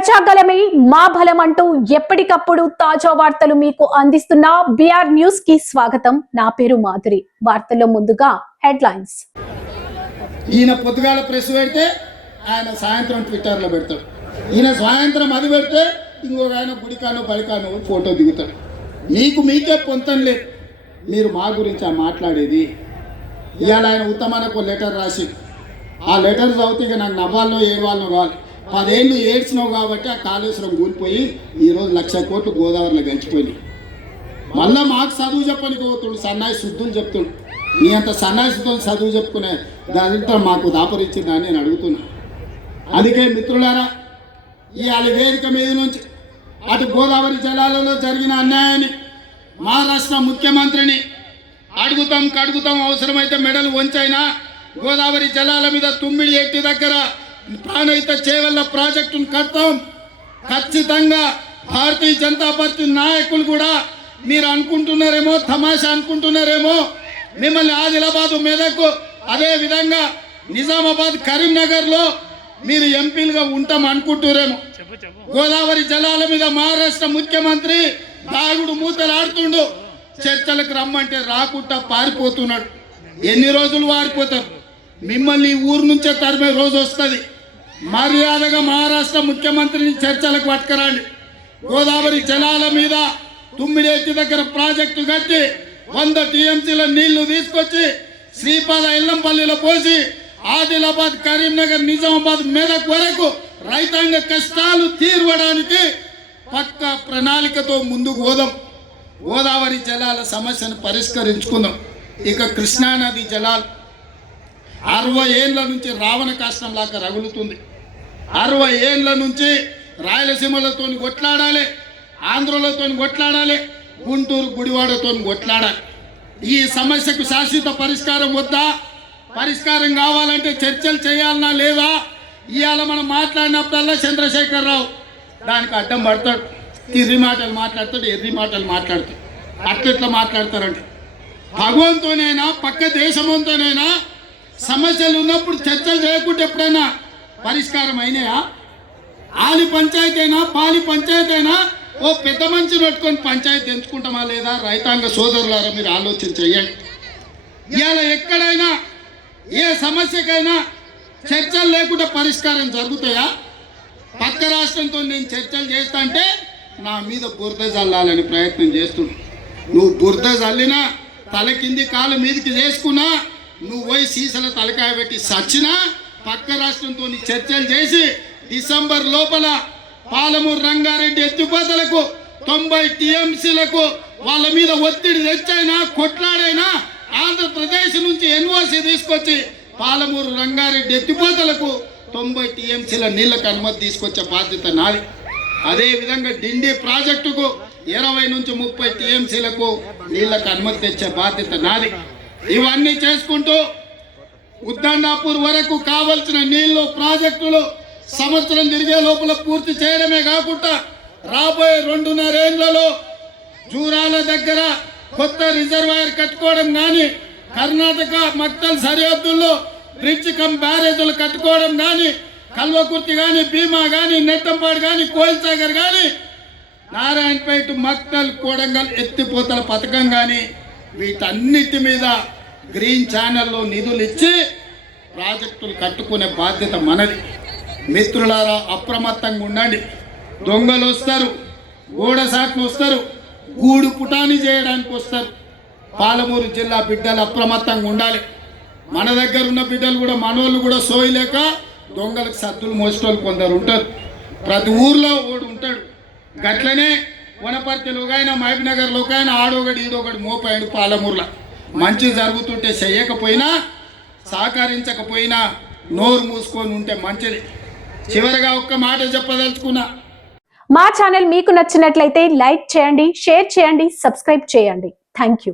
ప్రజాగలమే మా బలం అంటూ ఎప్పటికప్పుడు తాజా వార్తలు మీకు అందిస్తున్న బిఆర్ న్యూస్ కి స్వాగతం. నా పేరు మాధురి. వార్తల్లో ముందుగా హెడ్లైన్స్. ఈయన పొద్దుగాల ప్రెస్ పెడితే ఆయన సాయంత్రం ట్విట్టర్లో పెడతాడు. ఈయన సాయంత్రం అది పెడితే ఇంకొక ఆయన గుడికానో బడికానో ఫోటో దిగుతాడు. మీకే పొంతం లేదు. మీరు మా గురించి మాట్లాడేది. ఇవాళ ఆయన ఉత్తమానికి లెటర్ రాసి ఆ లెటర్ చదివితే ఇక నాకు నవ్వాలనో ఏడవాలనో కావాలి. 10 ఏళ్ళు ఏడ్చినావు కాబట్టి ఆ కాళేశ్వరం కూలిపోయి ఈరోజు 1,00,000 కోట్లు గోదావరిలో గడిచిపోయినాయి. మళ్ళీ మాకు చదువు చెప్పనికి పోతుడు, సన్నాయి శుద్ధులు చెప్తుండు. నీ అంత సన్నాయి శుద్ధులు చదువు చెప్పుకునే దాంట్లో మాకు దాపరిచ్చిందని నేను అడుగుతున్నా. అందుకే మిత్రులారా, ఇవాళ వేదిక మీద నుంచి అటు గోదావరి జలాలలో జరిగిన అన్యాయాన్ని మహారాష్ట్ర ముఖ్యమంత్రిని కడుగుతాం అవసరమైతే మెడలు వంచైనా గోదావరి జలాల మీద తుమ్మిడి ఎట్టి దగ్గర ప్రాణహిత చేవెళ్ల ప్రాజెక్టును కడతాం. ఖచ్చితంగా భారతీయ జనతా పార్టీ నాయకులు కూడా మీరు అనుకుంటున్నారేమో, తమాషా అనుకుంటున్నారేమో, మిమ్మల్ని ఆదిలాబాద్, మెదక్, అదే విధంగా నిజామాబాద్, కరీంనగర్లో మీరు ఎంపీలుగా ఉంటాం అనుకుంటున్నారేమో. గోదావరి జలాల మీద మహారాష్ట్ర ముఖ్యమంత్రి దాగుడు మూతలు ఆడుతుండు. చర్చలకు రమ్మంటే రాకుండా పారిపోతున్నాడు. ఎన్ని రోజులు పారిపోతారు? మిమ్మల్ని ఊరు నుంచే తరిమే రోజు వస్తుంది. మర్యాదగా మహారాష్ట్ర ముఖ్యమంత్రిని చర్చలకు పట్టుకురండి. గోదావరి జలాల మీద తుమ్మిడేటి దగ్గర ప్రాజెక్టు కట్టి 100 టీఎంసీల నీళ్లు తీసుకొచ్చి శ్రీపాద ఎల్లంపల్లిలో పోసి ఆదిలాబాద్, కరీంనగర్, నిజామాబాద్, మెదక్ వరకు రైతాంగ కష్టాలు తీర్వడానికి పక్క ప్రణాళికతో ముందుకు పోదాం. గోదావరి జలాల సమస్యను పరిష్కరించుకుందాం. ఇక కృష్ణానది జలాలు 60 ఏళ్ళ నుంచి రావణ కాష్టం లాగా రగులుతుంది. 60 ఏళ్ళ నుంచి రాయలసీమలతో కొట్లాడాలి, ఆంధ్రలతో కొట్లాడాలి, గుంటూరు గుడివాడతో కొట్లాడాలి. ఈ సమస్యకు శాశ్వత పరిష్కారం వద్దా? పరిష్కారం కావాలంటే చర్చలు చేయాలన్నా లేదా? ఇవాళ మనం మాట్లాడినప్పుడల్లా చంద్రశేఖరరావు దానికి అడ్డం పడతాడు. ఎర్రి మాటలు మాట్లాడతాడు. అట్లెట్లా మాట్లాడతారంటే భగవంతునైనా పక్క దేశంతోనైనా సమస్యలు ఉన్నప్పుడు చర్చలు చేయకుంటే ఎప్పుడైనా పరిష్కారం అయినాయా? ఆలి పంచాయతీ అయినా పాలి పంచాయతీ అయినా ఓ పెద్ద మనిషిని పెట్టుకొని పంచాయతీ ఎంచుకుంటామా లేదా? రైతాంగ సోదరులారా, మీరు ఆలోచన చేయండి. ఇవాళ ఎక్కడైనా ఏ సమస్యకైనా చర్చలు లేకుండా పరిష్కారం జరుగుతాయా? పక్క రాష్ట్రంతో నేను చర్చలు చేస్తా అంటే నా మీద బురద చల్లాలని ప్రయత్నం చేస్తున్నా. నువ్వు బురద చల్లినా, తల కింది కాలు మీదకి చేసుకున్నా, నువ్వు పోయి సీసల తలకాయ పెట్టి సచ్చినా, పక్క రాష్ట్రంతో చర్చలు చేసి డిసెంబర్ లోపల పాలమూరు రంగారెడ్డి ఎత్తిపోతలకు 90 టీఎంసీలకు వాళ్ళ మీద ఒత్తిడి తెచ్చైనా కొట్లాడైనా ఆంధ్రప్రదేశ్ నుంచి ఎన్ఓసి తీసుకొచ్చి పాలమూరు రంగారెడ్డి ఎత్తిపోతలకు 90 టీఎంసీల నీళ్లకు అనుమతి తీసుకొచ్చే బాధ్యత నాది. అదేవిధంగా డిండి ప్రాజెక్టుకు 20 నుంచి 30 టీఎంసీలకు నీళ్లకు అనుమతి తెచ్చే బాధ్యత నాది. ఇవన్నీ చేసుకుంటూ ఉద్దండాపూర్ వరకు కావలసిన నీళ్లు ప్రాజెక్టులు సంవత్సరం తిరిగే లోపల పూర్తి చేయడమే కాకుండా రాబోయే 2.5 ఏళ్లలో జూరాల దగ్గర కొత్త రిజర్వాయర్ కట్టుకోవడం కానీ, కర్ణాటక మక్తల్ సరిహద్దుల్లో బ్రిడ్జ్ కమ్ బ్యారేజీలు కట్టుకోవడం కానీ, కల్వకుర్తి కానీ, భీమా కానీ, నెట్టంపాడు కానీ, కోయిల్సాగర్ కానీ, నారాయణపేట, మక్తల్, కోడంగల్ ఎత్తిపోతల పథకం కానీ, వీటన్నిటి మీద గ్రీన్ ఛానల్లో నిధులు ఇచ్చి ప్రాజెక్టులు కట్టుకునే బాధ్యత మనది. మిత్రులారా, అప్రమత్తంగా ఉండండి. దొంగలు వస్తారు, గూడసాట్లు వస్తారు, గూడు పుటాని చేయడానికి వస్తారు. పాలమూరు జిల్లా బిడ్డలు అప్రమత్తంగా ఉండాలి. మన దగ్గర ఉన్న బిడ్డలు కూడా, మనోళ్ళు కూడా సోయలేక దొంగలకు సద్దులు మోసేటోళ్ళు కొందరు ఉంటారు. ప్రతి ఊర్లో ఒకడు ఉంటాడు. గట్లనే వనపర్తిలో కానీ, మహబూబ్నగర్లో కానీ ఆడొకటి ఈడొకటి మోపాడు. పాలమూరులో మంచి జరుగుతుంటే చేయకపోయినా, సహకరించకపోయినా నోరు మూసుకొని ఉంటే మంచిది. చివరిగా ఒక్క మాట చెప్పదలుచుకున్నా. మా ఛానల్ మీకు నచ్చినట్లయితే లైక్ చేయండి, షేర్ చేయండి, సబ్స్క్రైబ్ చేయండి. Thank you.